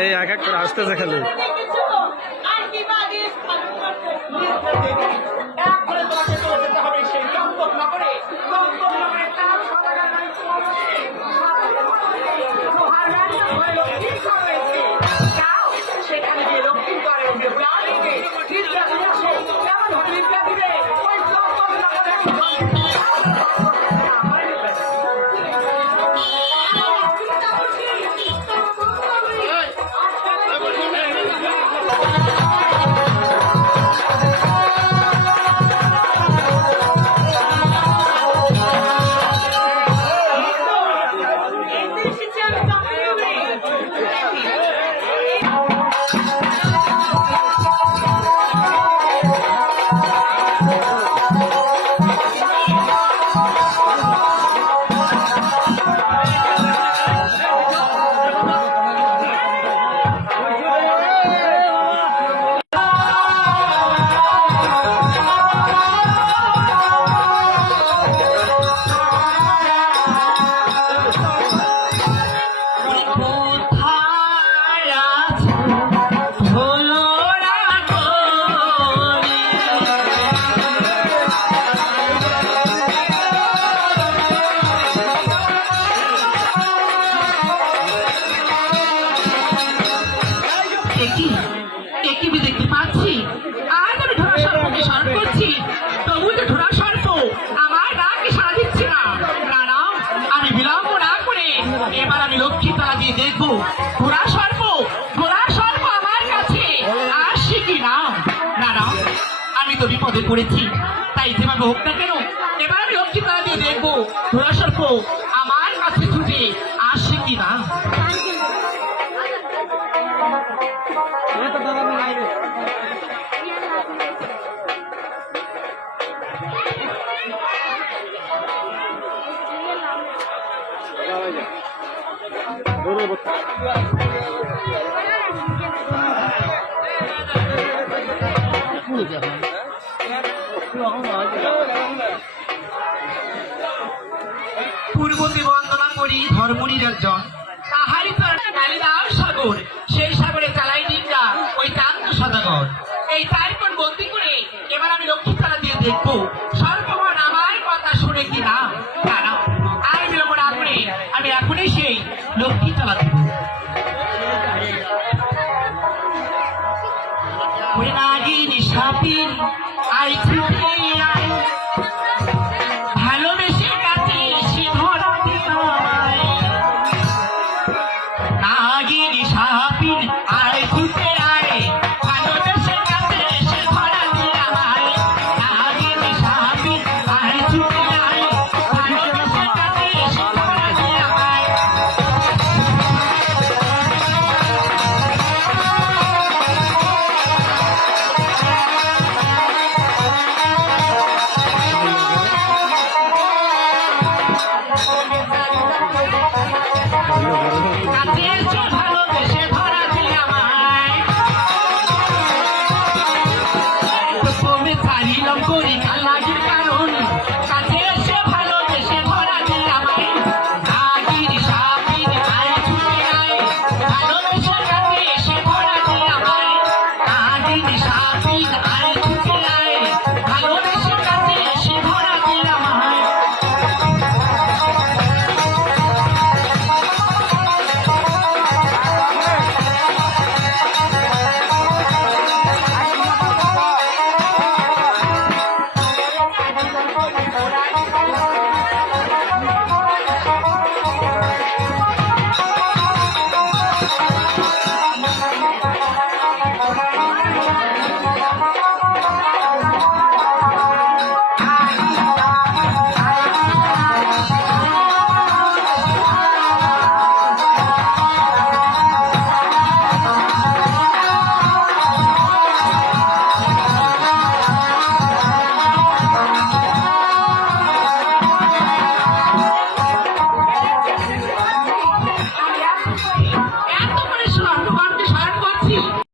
এই এক এক করে আসতেছে খালি। দেখতে পাচ্ছি আর আমি ধরা সর্পকে স্মরণ করছি, তবু তো ধরা সর্প আমার ডাকে সাড়া দিচ্ছে না। না, আমি বিলম্ব না করে এবার আমি লক্ষ্মী তারা দিয়ে দেখবো ধরা সর্প আমার কাছে আসছে কি না। না, আমি তো বিপদে পড়েছি, তাই যেভাবে হোক না কেন এবার আমি লক্ষ্মী তারা দিয়ে দেখবো ধরা সর্প আমার কাছে ছুটে আসছে কি না। পূর্বতে বন্দনা করি ধর্মনির একজন, তাহারই কালিদাস সাগর, সেই সাগরে চালাই নিন্দা ওই কান্ত সদাগর। এই তারপর বন্দি করে এবার আমি লক্ষ্মী তারা দিয়ে দেখবো সর্বমন আমার কথা শুনে কি না। আর বিলম্ব না করে আমি এখনই সেই লক্ষ্মী তালা দেব। ওই নাগিনী সাপিন আই ছুটে আই, ভালোবেসে কাছে সে ধরা দিল আমায়। নাগিনী সাপিন আই ছুটে আই, ভালোবেসে কাছে সে ধরা দিল আমায়। নাগিনী সাপিন আই ছুটে আই, ভালোবেসে কাছে সে ধরা দিল আমায়। কাছে